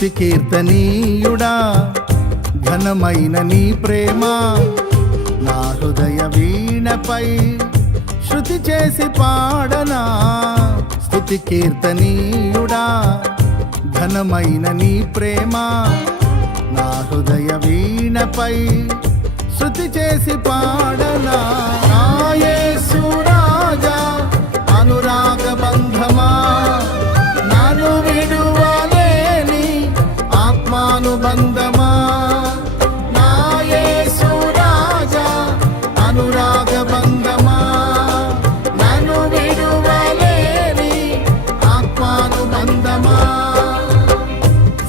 స్తుతి కీర్తనీయుడా ఘనమైన నీ ప్రేమ నా హృదయ వీణపై శృతి చేసి పాడనా. స్తుతి కీర్తనీయుడా ఘనమైన నీ ప్రేమ నా హృదయ వీణపై శృతి చేసి పాడనా. నా యేసు రాజా అనురాగ బంధమా నన్ను విడువలేని ఆత్మానుబంధమా. నా యేసు రాజా అనురాగ బంధమా నన్ను విడువలేని ఆత్మానుబంధమా.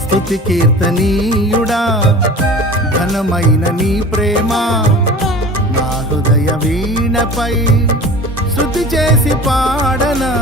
స్తుతి కీర్తనీయుడా ఘనమైన నీ ప్రేమ నా హృదయ వీణపై శృతి చేసి పాడనా.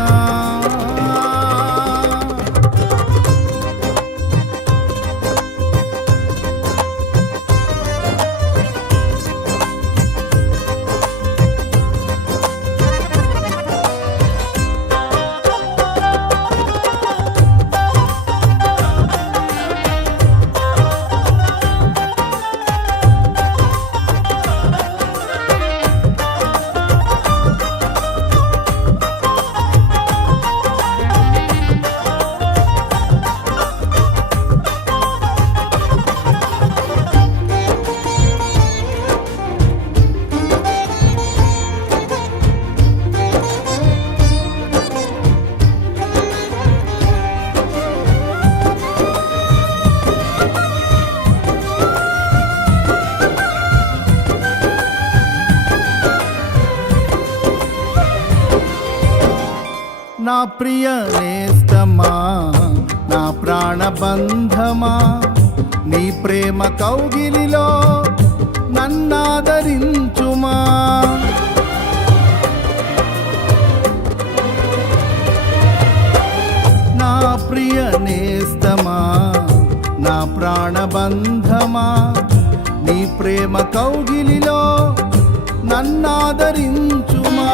నా ప్రియ నేస్తమా నా ప్రాణబంధమా నీ ప్రేమ కౌగిలిలో నన్నాదరించుమా. నా ప్రియ నేస్తమా నా ప్రాణబంధమా నీ ప్రేమ కౌగిలిలో నన్నాదరించుమా.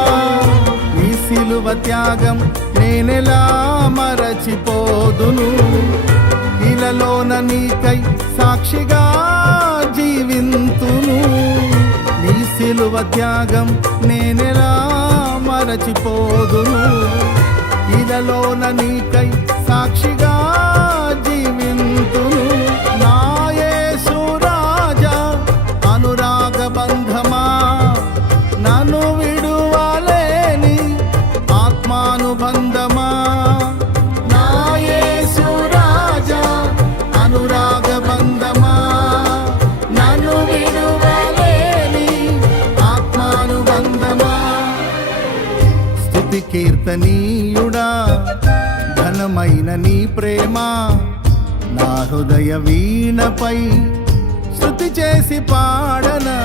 నీ సిలువ త్యాగం నేనెలా మరచిపోదును, ఇలలోన నీకై సాక్షిగా జీవింతును. నీ సిలువ త్యాగం నేనెలా మరచిపోదును, ఇలలోన నీకై సాక్షిగా జీవింతును. నా యేసు రాజా అనురాగ బంధమా నన్ను విడువలేని ఆత్మానుబంధమా. నా యేసు రాజా అనురాగ బంధమా నన్ను విడువలేని ఆత్మానుబంధమా. స్తుతి కీర్తనీయుడా ఘనమైన నీ ప్రేమ నా హృదయ వీణపై స్తుతి చేసి పాడనా.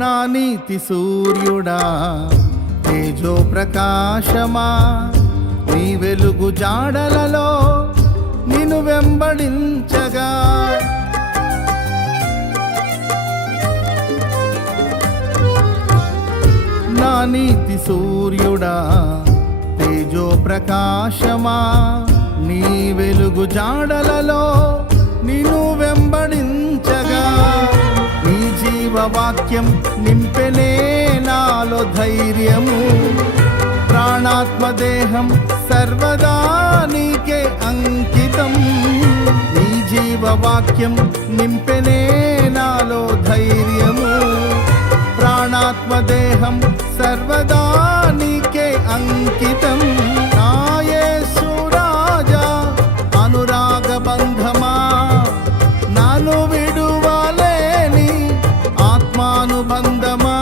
నా నీతి సూర్యుడా తేజో ప్రకాశమా నీ వెలుగు జాడలలో నిన్ను వెంబడించగా. నా నీతి సూర్యుడా తేజో ప్రకాశమా నీ వెలుగు జాడలలో నిన్ను వెంబడించగా నీ జీవవాక్యం నింపెనే నాలో ధైర్యము. ప్రాణాత్మ దేహం సర్వదా నీకే అంకితం. నీ జీవవాక్యం నింపెనే నాలో ధైర్యము. ప్రాణాత్మ దేహం సర్వదా నీకే అంకితం. నా యేసు రాజా అనురాగ బంధమా, నాను విడువలేని ఆత్మానుబంధమా.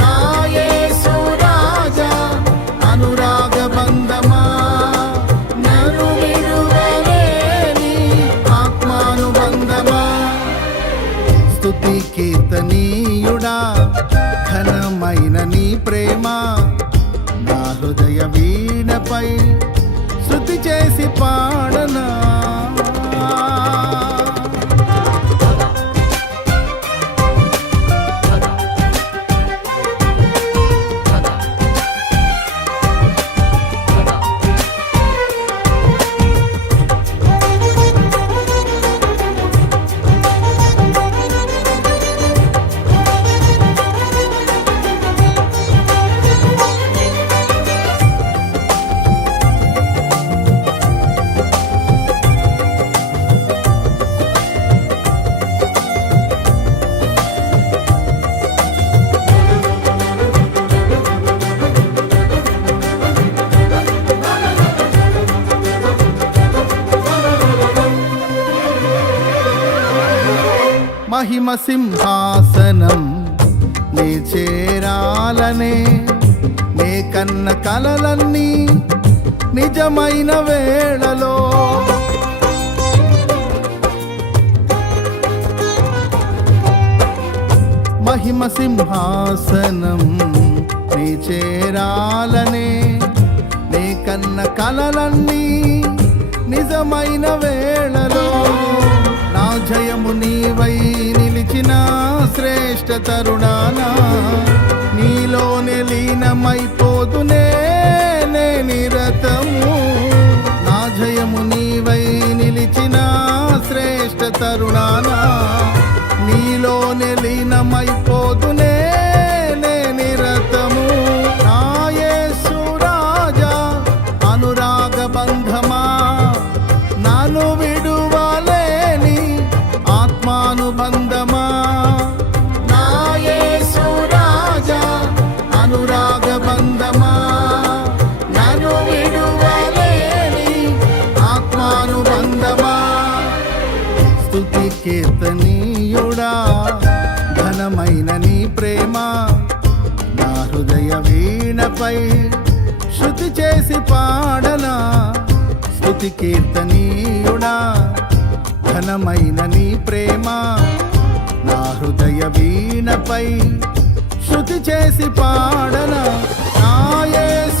నా యేసు రాజా అనురాగ బంధమా, నాను విడువలేని ఆత్మానుబంధమా. స్తుతి కీర్తనీయుడా ఘనమైన నీ ప్రేమ నా హృదయ వీణపై శృతి చేసి పాడనా. మహిమ సింహాసనం నే చేరాలనే నే కన్న కలలన్నీ నిజమైన వేళలో మహిమ సింహాసనం నే చేరాలనే నే కన్న కలలన్నీ నిజమైన వేళలో నా జయము నీవై నిలిచిన శ్రేష్ఠ తరుణానా నీలోనే లీనమైపోదునే నే నిరతము. నా జయము నీవై నిలిచిన శ్రేష్ఠ తరుణానా నీలోనే లీనమైపోదునే నే నిరతము. నా యేసు రాజా అనురాగ బంధమా, నాను విడువలేని ఆత్మానుబంధమా. నా యేసు రాజా అనురాగ బంధమా, నాను విడువలేని ఆత్మానుబంధమా. స్తుతి కీర్తనీయుడా ఘనమైన నీ ప్రేమ నా హృదయ వీణపై శృతి చేసి పాడనా. స్తుతి కీర్తనీయుడా ఘనమైన నీ ప్రేమ నా హృదయ వీణపై శృతి చేసి పాడనా. నా యేసు